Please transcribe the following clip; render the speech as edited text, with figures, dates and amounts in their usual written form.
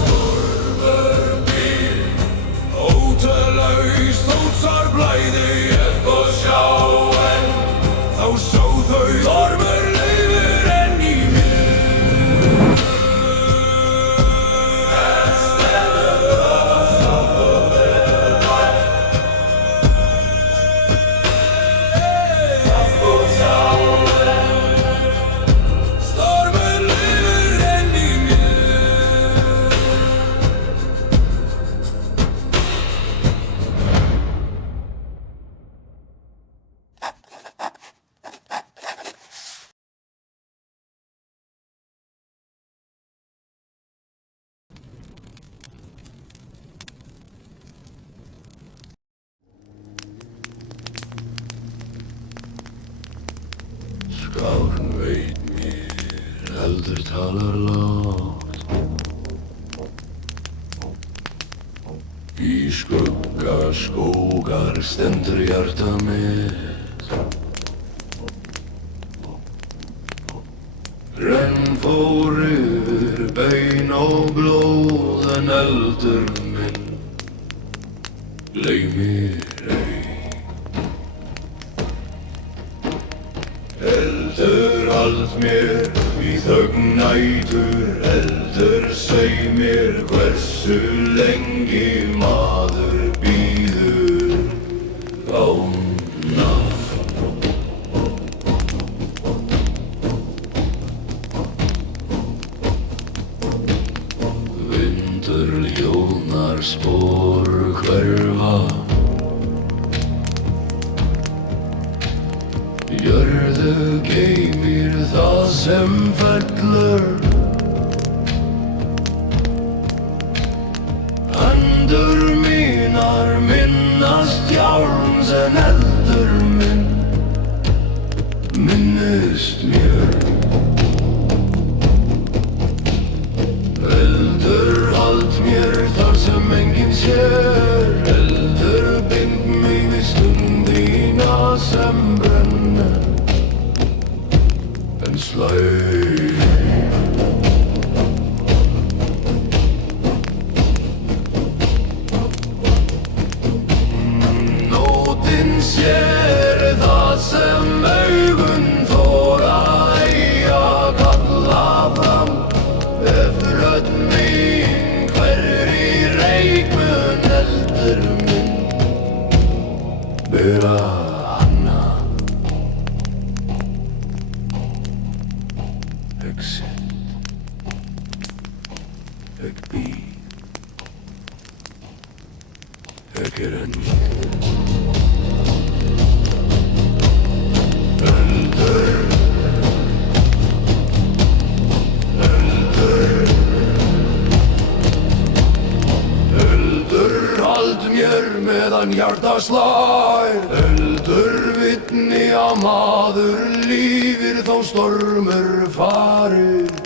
Stormur bíl, óttalaus þótsar blæði eftir sjá en þá sjá þau stormur lifir enn í mér. Stormur lifir enn í mér. Skárn veit mér, heldur talar lágt. Í skugga skógar stendur hjarta mitt. Renn fór yfir bein og blóð en eldur minn gleymir ei. Eldur hald mér í þögn nætur, eldur seg mér hversu lengi maður bíður án nafn. Vindur ljónar spor hverfa, jörðu geymir það sem fellur. Hendur mínar minnast hjálms en eldur minn minnist mér. Eldur hald mér þar sem enginn sér, eldur bind mig við stundina sem brennur en slæg. Nóttin sér það sem augun þora ei að kalla fram. Ef rödd mín hverfur í reyk mun eldur minn bera hana. Exit, ek bíð, ek enn. Eldur hald mér meðan hjarta slær, eldur vitni að maður lífir þó stormur farir.